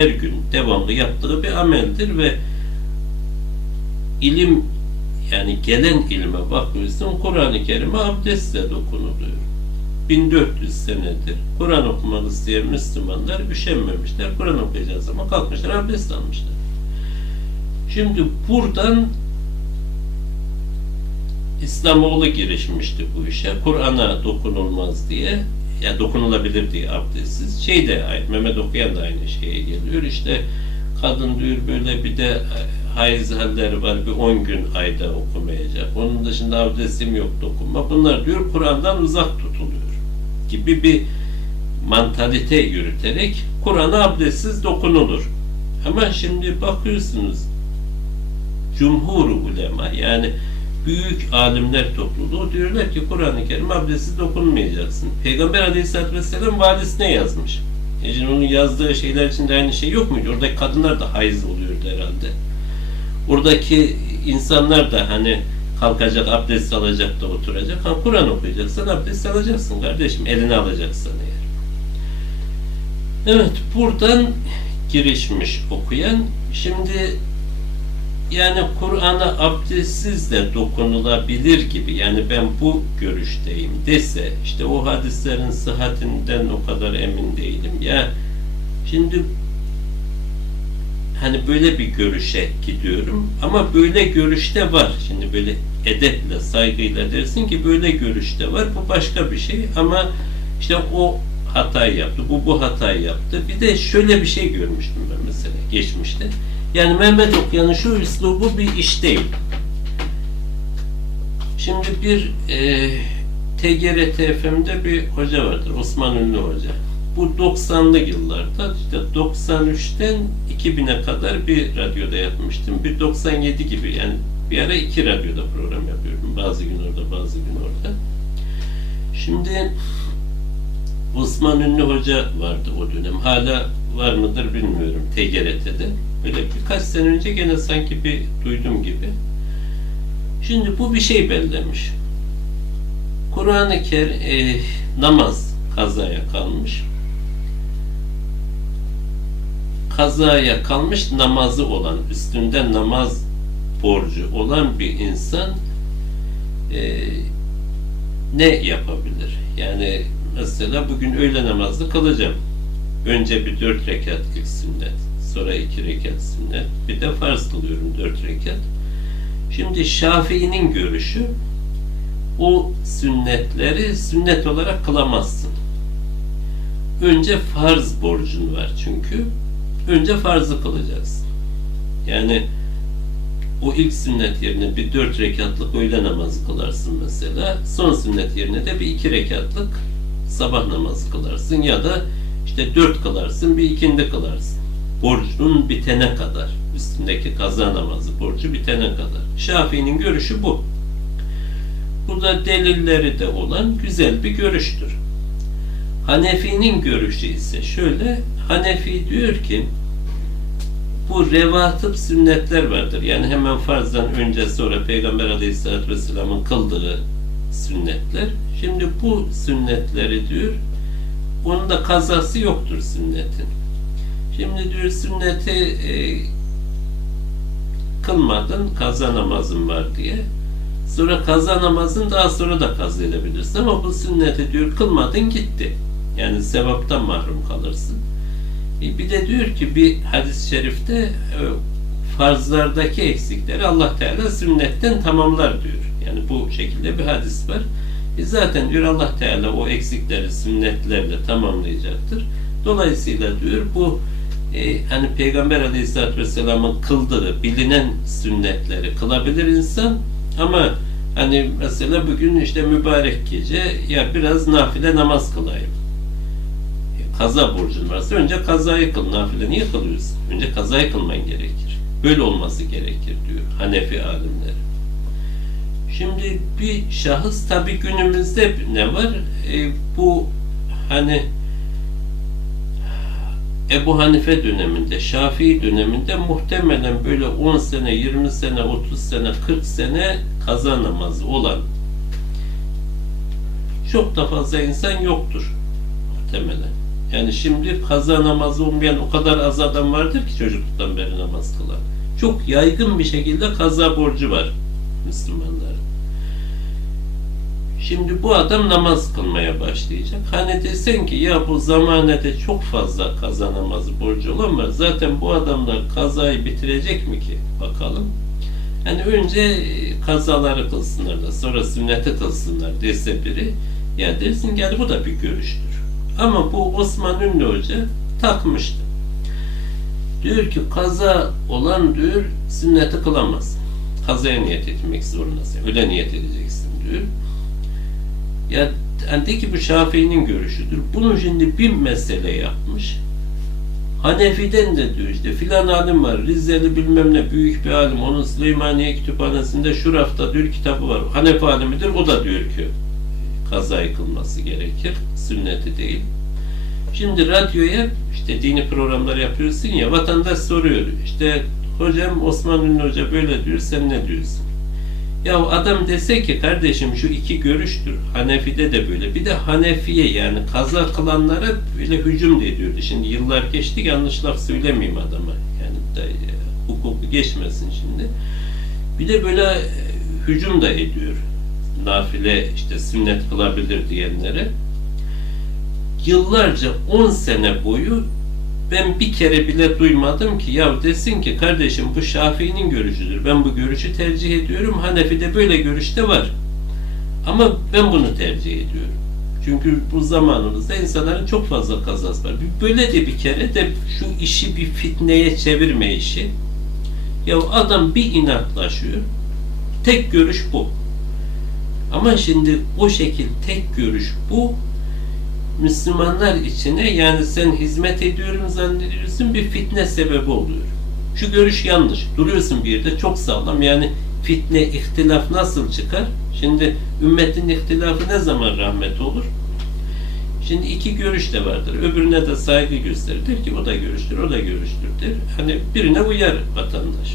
her gün devamlı yaptığı bir ameldir ve ilim yani gelen ilme bakıyorsun Kur'an-ı Kerim'e abdestle dokunuluyor. 1400 senedir Kur'an okumak isteyen Müslümanlar üşenmemişler. Kur'an okuyacağı zaman kalkmışlar abdest almışlar. Şimdi buradan İslamoğlu girişmişti bu işe. Kur'an'a dokunulmaz diye ya dokunulabilir diye abdestsiz. Şey de Mehmet okuyan da aynı şeye geliyor. İşte kadın diyor böyle bir de e, hayız halleri var bir 10 gün ayda okumayacak. Onun dışında abdestim yok dokunma. Bunlar diyor Kur'an'dan uzak tutuluyor gibi bir mantalite yürüterek Kur'an'a abdestsiz dokunulur. Ama şimdi bakıyorsunuz cumhur ulema yani büyük alimler topluluğu diyorlar ki Kur'an-ı Kerim abdestsiz dokunmayacaksın. Peygamber Aleyhisselatü Vesselam vadisine yazmış. E şimdi onun yazdığı şeyler içinde aynı şey yok muydu? Oradaki kadınlar da hayız oluyordu herhalde. Oradaki insanlar da hani kalkacak, abdest alacak da oturacak. Ha Kur'an okuyacaksan abdest alacaksın kardeşim. Eline alacaksan eğer. Evet, buradan girişmiş okuyan. Şimdi yani Kur'an'a abdestsiz de dokunulabilir gibi. Yani ben bu görüşteyim dese işte o hadislerin sıhhatinden o kadar emin değilim. Ya şimdi hani böyle bir görüşe gidiyorum ama böyle görüşte var. Şimdi böyle edeple saygıyla dersin ki böyle görüşte var bu başka bir şey. Ama işte o hatayı yaptı bu bu hatayı yaptı. Bir de şöyle bir şey görmüştüm ben mesela geçmişte yani Mehmet Okyan'ın şu üslubu bir iş değil. Şimdi bir e, TGRT FM'de bir hoca vardır. Osman Ünlü Hoca. Bu 90'lı yıllarda işte 93'ten 2000'e kadar bir radyoda yapmıştım. Bir 97 gibi yani bir ara iki radyoda program yapıyordum. Bazı gün orada bazı gün orada. Şimdi Osman Ünlü Hoca vardı o dönem. Hala var mıdır bilmiyorum TGRT'de. Öyle birkaç sene önce gene sanki bir duydum gibi. Şimdi bu bir şey bellemiş. Kur'an-ı Kerim e, namaz kazaya kalmış. Kazaya kalmış namazı olan, üstünde namaz borcu olan bir insan e, ne yapabilir? Yani mesela bugün öğle namazı kılacağım. Önce bir dört rekat ilk sünnet sonra iki rekat sünnet, bir de farz kılıyorum dört rekat. Şimdi Şafii'nin görüşü o sünnetleri sünnet olarak kılamazsın. Önce farz borcun var çünkü. Önce farzı kılacaksın. Yani o ilk sünnet yerine bir dört rekatlık öğle namazı kılarsın mesela. Son sünnet yerine de bir iki rekatlık sabah namazı kılarsın ya da işte dört kılarsın bir ikindi kılarsın borcun bitene kadar, üstündeki kaza namazı borcu bitene kadar. Şafii'nin görüşü bu. Bu da delilleri de olan güzel bir görüştür. Hanefi'nin görüşü ise şöyle, Hanefi diyor ki, bu revatip sünnetler vardır. Yani hemen farzdan önce sonra Peygamber Aleyhisselatü Vesselam'ın kıldığı sünnetler. Şimdi bu sünnetleri diyor, onun da kazası yoktur sünnetin. Şimdi diyor sünneti e, kılmadın, kaza namazın var diye. Sonra kaza namazın daha sonra da kaza edebilirsin ama bu sünneti diyor kılmadın gitti. Yani sevaptan mahrum kalırsın. E, bir de diyor ki bir hadis-i şerifte e, farzlardaki eksikleri Allah Teala sünnetten tamamlar diyor. Yani bu şekilde bir hadis var. E zaten diyor Allah Teala o eksikleri sünnetlerle tamamlayacaktır. Dolayısıyla diyor bu e, hani Peygamber Aleyhisselatü Vesselam'ın kıldığı bilinen sünnetleri kılabilir insan ama hani mesela bugün işte mübarek gece ya biraz nafile namaz kılayım. E, kaza borcun varsa önce kazayı kıl. Nafile niye kılıyorsun? Önce kazayı kılman gerekir. Böyle olması gerekir diyor Hanefi alimleri. Şimdi bir şahıs tabi günümüzde ne var? E, bu hani Ebu Hanife döneminde, Şafii döneminde muhtemelen böyle 10 sene, 20 sene, 30 sene, 40 sene kaza namazı olan çok da fazla insan yoktur muhtemelen. Yani şimdi kaza namazı olmayan o kadar az adam vardır ki çocukluktan beri namaz kılan. Çok yaygın bir şekilde kaza borcu var Müslümanların. Şimdi bu adam namaz kılmaya başlayacak. Hani desen ki ya bu zamanede çok fazla kaza namazı borcu olan var. Zaten bu adamlar kazayı bitirecek mi ki? Bakalım. Hani önce kazaları kılsınlar da sonra sünneti kılsınlar dese biri. Ya dersin gel bu da bir görüştür. Ama bu Osman Ünlü Hoca takmıştı. Diyor ki kaza olan diyor sünneti kılamaz. Kazaya niyet etmek zorundasın. Öyle niyet edeceksin diyor. Ya yani ki bu Şafii'nin görüşüdür. Bunu şimdi bir mesele yapmış. Hanefi'den de diyor işte filan alim var. Rizeli bilmem ne büyük bir alim. Onun Süleymaniye kütüphanesinde şu rafta diyor kitabı var. Hanefi alimidir. O da diyor ki kaza yıkılması gerekir. Sünneti değil. Şimdi radyoya işte dini programlar yapıyorsun ya vatandaş soruyor. İşte hocam Osman Ünlü Hoca böyle diyor sen ne diyorsun? Ya adam dese ki kardeşim şu iki görüştür. Hanefi'de de böyle. Bir de Hanefi'ye yani kaza kılanlara böyle hücum da ediyordu. Şimdi yıllar geçti yanlış laf söylemeyeyim adama. Yani da, e, hukuku geçmesin şimdi. Bir de böyle e, hücum da ediyor. Nafile işte sünnet kılabilir diyenlere. Yıllarca 10 sene boyu ben bir kere bile duymadım ki ya desin ki kardeşim bu Şafii'nin görüşüdür. Ben bu görüşü tercih ediyorum. Hanefi'de böyle görüşte var. Ama ben bunu tercih ediyorum. Çünkü bu zamanımızda insanların çok fazla kazası var. Böyle de bir kere de şu işi bir fitneye çevirme işi. Ya adam bir inatlaşıyor. Tek görüş bu. Ama şimdi o şekil tek görüş bu. Müslümanlar içine yani sen hizmet ediyorum zannediyorsun bir fitne sebebi oluyor. Şu görüş yanlış. Duruyorsun bir yerde çok sağlam. Yani fitne, ihtilaf nasıl çıkar? Şimdi ümmetin ihtilafı ne zaman rahmet olur? Şimdi iki görüş de vardır. Öbürüne de saygı gösterir. ki o da görüştür, o da görüştür der. Hani birine uyar vatandaş.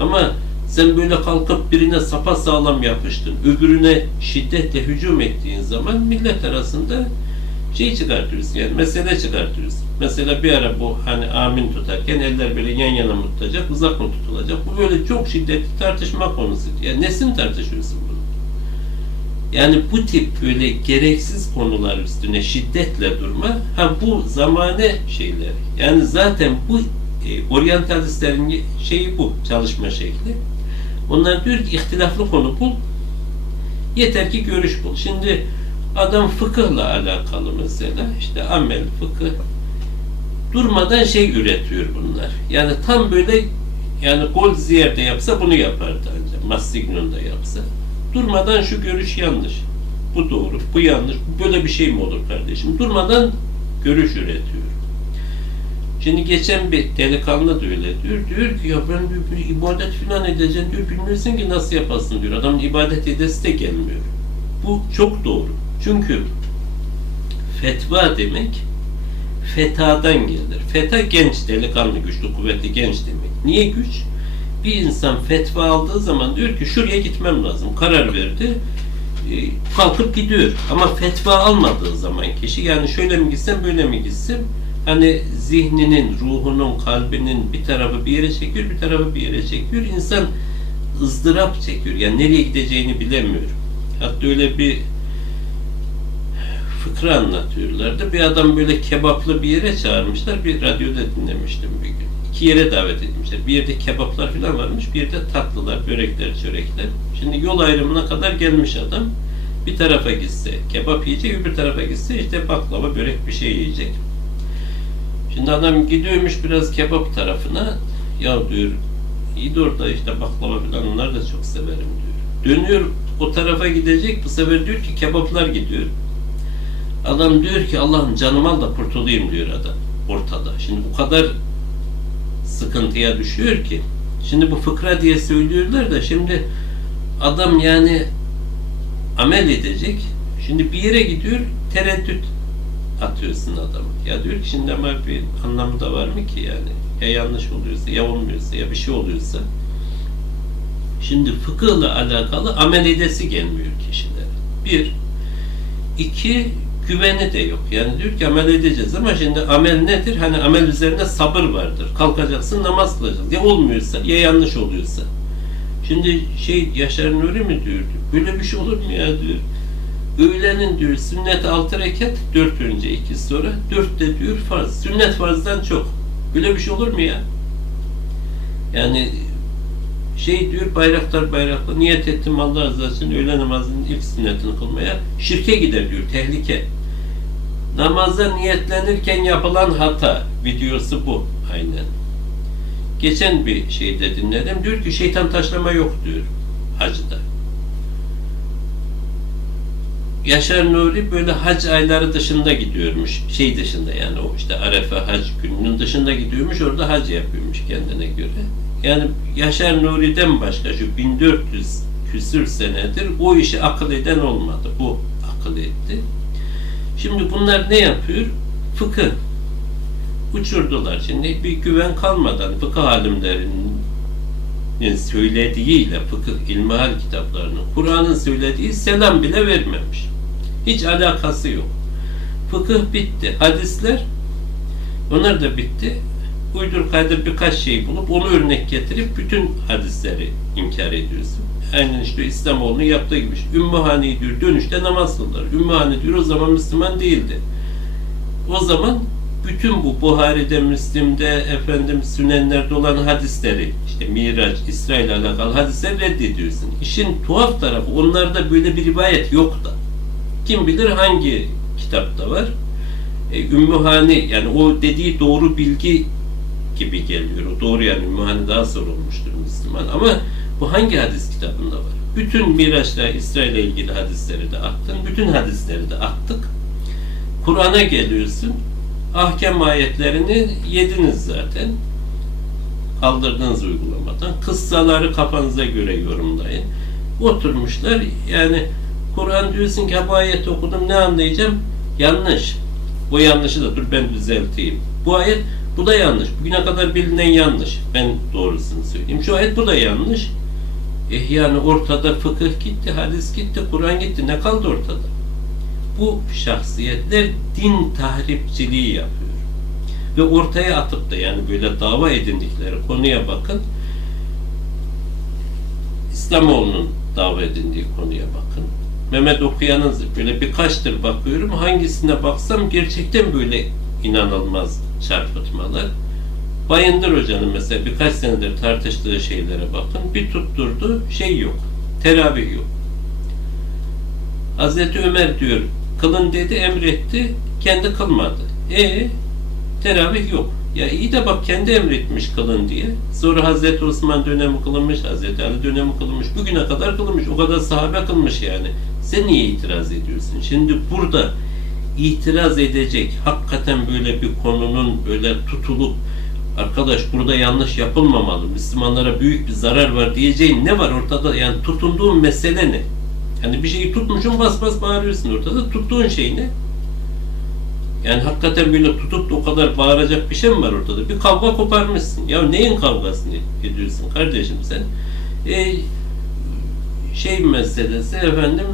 Ama sen böyle kalkıp birine sapa sağlam yapıştın. Öbürüne şiddetle hücum ettiğin zaman millet arasında şey çıkartıyoruz yani mesele çıkartıyoruz. Mesela bir ara bu hani amin tutarken eller böyle yan yana mı tutacak, uzak mı tutulacak? Bu böyle çok şiddetli tartışma konusu. Yani nesin tartışıyorsun bunu? Yani bu tip böyle gereksiz konular üstüne şiddetle durma, ha bu zamane şeyler. Yani zaten bu e, oryantalistlerin şeyi bu, çalışma şekli. Onlar diyor ki ihtilaflı konu bul, yeter ki görüş bul. Şimdi Adam fıkıhla alakalı mesela işte amel, fıkıh durmadan şey üretiyor bunlar. Yani tam böyle yani Goldzier'de yapsa bunu yapardı ancak. Massignon'da yapsa. Durmadan şu görüş yanlış. Bu doğru, bu yanlış. Böyle bir şey mi olur kardeşim? Durmadan görüş üretiyor. Şimdi geçen bir delikanlı da öyle diyor. Diyor ki ya ben diyor, bir ibadet falan edeceğim diyor. Bilmiyorsun ki nasıl yapasın diyor. Adam ibadet edesi de gelmiyor. Bu çok doğru. Çünkü fetva demek fetadan gelir. Feta genç, delikanlı, güçlü, kuvvetli, genç demek. Niye güç? Bir insan fetva aldığı zaman diyor ki şuraya gitmem lazım. Karar verdi. E, kalkıp gidiyor. Ama fetva almadığı zaman kişi yani şöyle mi gitsem böyle mi gitsem hani zihninin, ruhunun, kalbinin bir tarafı bir yere çekiyor, bir tarafı bir yere çekiyor. İnsan ızdırap çekiyor. Yani nereye gideceğini bilemiyor. Hatta öyle bir fıkra anlatıyorlardı. Bir adam böyle kebaplı bir yere çağırmışlar. Bir radyoda dinlemiştim bir gün. İki yere davet etmişler. Bir yerde kebaplar falan varmış. Bir yerde tatlılar, börekler, çörekler. Şimdi yol ayrımına kadar gelmiş adam. Bir tarafa gitse kebap yiyecek, öbür tarafa gitse işte baklava, börek bir şey yiyecek. Şimdi adam gidiyormuş biraz kebap tarafına. Ya diyor, iyi de orada işte baklava falan onlar da çok severim diyor. Dönüyor o tarafa gidecek. Bu sefer diyor ki kebaplar gidiyor. Adam diyor ki Allah'ım canım al da kurtulayım diyor adam ortada. Şimdi bu kadar sıkıntıya düşüyor ki. Şimdi bu fıkra diye söylüyorlar da şimdi adam yani amel edecek. Şimdi bir yere gidiyor tereddüt atıyorsun adamı. Ya diyor ki şimdi ama bir anlamı da var mı ki yani? Ya yanlış oluyorsa ya olmuyorsa ya bir şey oluyorsa. Şimdi fıkıhla alakalı amel edesi gelmiyor kişilere. Bir. iki güveni de yok. Yani diyor ki amel edeceğiz ama şimdi amel nedir? Hani amel üzerine sabır vardır. Kalkacaksın namaz kılacaksın. Ya olmuyorsa ya yanlış oluyorsa. Şimdi şey Yaşar Nuri mi diyor? Böyle bir şey olur mu ya diyor. Öğlenin diyor sünnet altı rekat, dört önce iki sonra, dört de diyor farz. Sünnet farzdan çok. Böyle bir şey olur mu ya? Yani şey diyor bayraktar bayraklar niyet ettim Allah rızası için öğle namazının ilk sünnetini kılmaya şirke gider diyor tehlike. Namaza niyetlenirken yapılan hata videosu bu aynen. Geçen bir şeyde dinledim diyor ki şeytan taşlama yok diyor hacda. Yaşar Nuri böyle hac ayları dışında gidiyormuş. Şey dışında yani o işte Arefe hac gününün dışında gidiyormuş. Orada hac yapıyormuş kendine göre. Yani Yaşar Nuri'den başka şu 1400 küsür senedir o işi akıl eden olmadı. Bu akıl etti. Şimdi bunlar ne yapıyor? Fıkıh. Uçurdular. Şimdi bir güven kalmadan fıkıh alimlerinin söylediğiyle fıkıh ilmihal kitaplarının Kur'an'ın söylediği selam bile vermemiş. Hiç alakası yok. Fıkıh bitti. Hadisler onlar da bitti. Uydur kaydır birkaç şey bulup onu örnek getirip bütün hadisleri inkar ediyorsun. Aynen işte İslamoğlu'nun yaptığı gibi. Ümmühani diyor dönüşte namaz kıldılar. Ümmühani diyor o zaman Müslüman değildi. O zaman bütün bu Buhari'de, Müslim'de, efendim Sünenler'de olan hadisleri, işte Miraç, İsrail alakalı hadisleri reddediyorsun. İşin tuhaf tarafı onlarda böyle bir rivayet yok da. Kim bilir hangi kitapta var? E, Ümmühani yani o dediği doğru bilgi gibi geliyor. O doğru yani Ümmühani daha sorulmuştur Müslüman. Ama bu hangi hadis kitabında var? Bütün Miraç'la İsrail'le ilgili hadisleri de attın. Bütün hadisleri de attık. Kur'an'a geliyorsun. Ahkam ayetlerini yediniz zaten. Kaldırdınız uygulamadan. Kıssaları kafanıza göre yorumlayın. Oturmuşlar yani Kur'an diyorsun ki bu ayeti okudum ne anlayacağım? Yanlış. Bu yanlışı da dur ben düzelteyim. Bu ayet bu da yanlış. Bugüne kadar bilinen yanlış. Ben doğrusunu söyleyeyim. Şu ayet bu da yanlış. Eh yani ortada fıkıh gitti, hadis gitti, Kur'an gitti. Ne kaldı ortada? Bu şahsiyetler din tahripçiliği yapıyor. Ve ortaya atıp da yani böyle dava edindikleri konuya bakın. İslamoğlu'nun dava edindiği konuya bakın. Mehmet Okuyan'ın böyle birkaçtır bakıyorum. Hangisine baksam gerçekten böyle inanılmaz çarpıtmalar. Bayındır Hoca'nın mesela birkaç senedir tartıştığı şeylere bakın. Bir tutturdu şey yok. Teravih yok. Hazreti Ömer diyor kılın dedi emretti kendi kılmadı. E teravih yok. Ya iyi de bak kendi emretmiş kılın diye. Sonra Hazreti Osman dönemi kılınmış, Hazreti Ali dönemi kılınmış. Bugüne kadar kılınmış. O kadar sahabe kılmış yani. Sen niye itiraz ediyorsun? Şimdi burada itiraz edecek hakikaten böyle bir konunun böyle tutulup arkadaş burada yanlış yapılmamalı, Müslümanlara büyük bir zarar var diyeceğin ne var ortada? Yani tutunduğun mesele ne? Yani bir şeyi tutmuşsun bas bas bağırıyorsun ortada. Tuttuğun şey ne? Yani hakikaten böyle tutup da o kadar bağıracak bir şey mi var ortada? Bir kavga koparmışsın. Ya neyin kavgasını ediyorsun kardeşim sen? E, şey meselesi efendim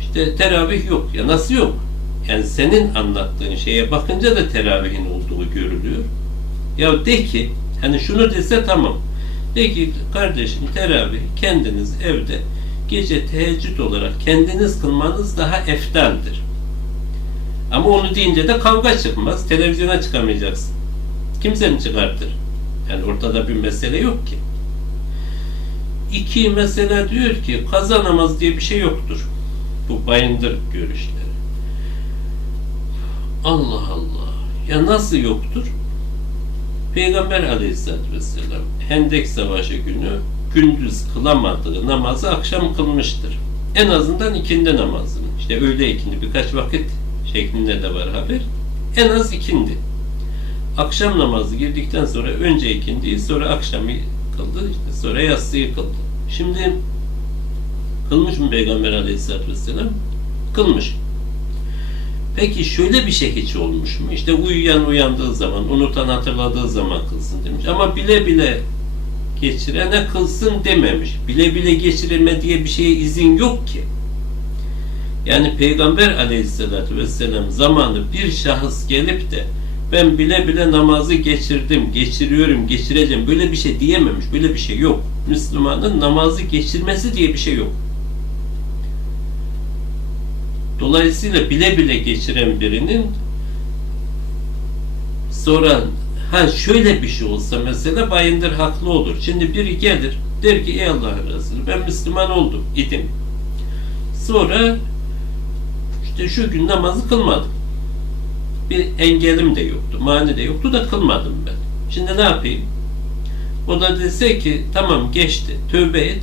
işte teravih yok. Ya nasıl yok? Yani senin anlattığın şeye bakınca da teravihin olduğu görülüyor. Ya de ki hani şunu dese tamam. De ki kardeşim teravih kendiniz evde gece teheccüd olarak kendiniz kılmanız daha eftaldir. Ama onu deyince de kavga çıkmaz. Televizyona çıkamayacaksın. Kimsenin çıkartır. Yani ortada bir mesele yok ki. İki mesele diyor ki kaza namaz diye bir şey yoktur. Bu bayındır görüşleri. Allah Allah. Ya nasıl yoktur? Peygamber aleyhissalatü vesselam Hendek Savaşı günü gündüz kılamadığı namazı akşam kılmıştır. En azından ikindi namazını. İşte öğle ikindi birkaç vakit şeklinde de var haber. En az ikindi. Akşam namazı girdikten sonra önce ikindiyi sonra akşamı kıldı. işte sonra yatsıyı kıldı. Şimdi kılmış mı Peygamber aleyhissalatü vesselam? Kılmış. Peki şöyle bir şey hiç olmuş mu? İşte uyuyan uyandığı zaman, unutan hatırladığı zaman kılsın demiş. Ama bile bile geçirene kılsın dememiş. Bile bile geçirme diye bir şeye izin yok ki. Yani Peygamber aleyhissalatü vesselam zamanı bir şahıs gelip de ben bile bile namazı geçirdim, geçiriyorum, geçireceğim böyle bir şey diyememiş. Böyle bir şey yok. Müslümanın namazı geçirmesi diye bir şey yok. Dolayısıyla bile bile geçiren birinin sonra ha şöyle bir şey olsa mesela Bayındır haklı olur. Şimdi biri gelir der ki ey Allah'ın Resulü ben Müslüman oldum idim. Sonra işte şu gün namazı kılmadım. Bir engelim de yoktu, mani de yoktu da kılmadım ben. Şimdi ne yapayım? O da dese ki tamam geçti, tövbe et,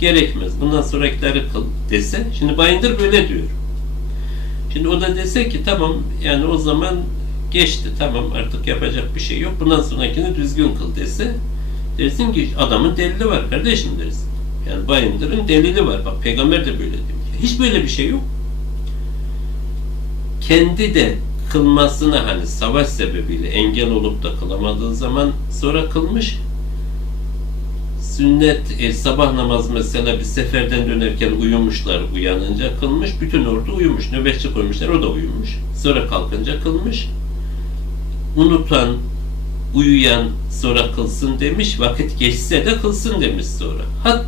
gerekmez. Bundan sonrakileri kıl dese. Şimdi Bayındır böyle diyor. Şimdi o da dese ki tamam yani o zaman geçti tamam artık yapacak bir şey yok. Bundan sonrakini düzgün kıl dese dersin ki adamın delili var kardeşim dersin. Yani Bayındır'ın delili var. Bak peygamber de böyle demiş. Hiç böyle bir şey yok. Kendi de kılmasına hani savaş sebebiyle engel olup da kılamadığı zaman sonra kılmış. Sünnet e, sabah namazı mesela bir seferden dönerken uyumuşlar uyanınca kılmış. Bütün ordu uyumuş. Nöbetçi koymuşlar o da uyumuş. Sonra kalkınca kılmış. Unutan, uyuyan sonra kılsın demiş. Vakit geçse de kılsın demiş sonra. Hatta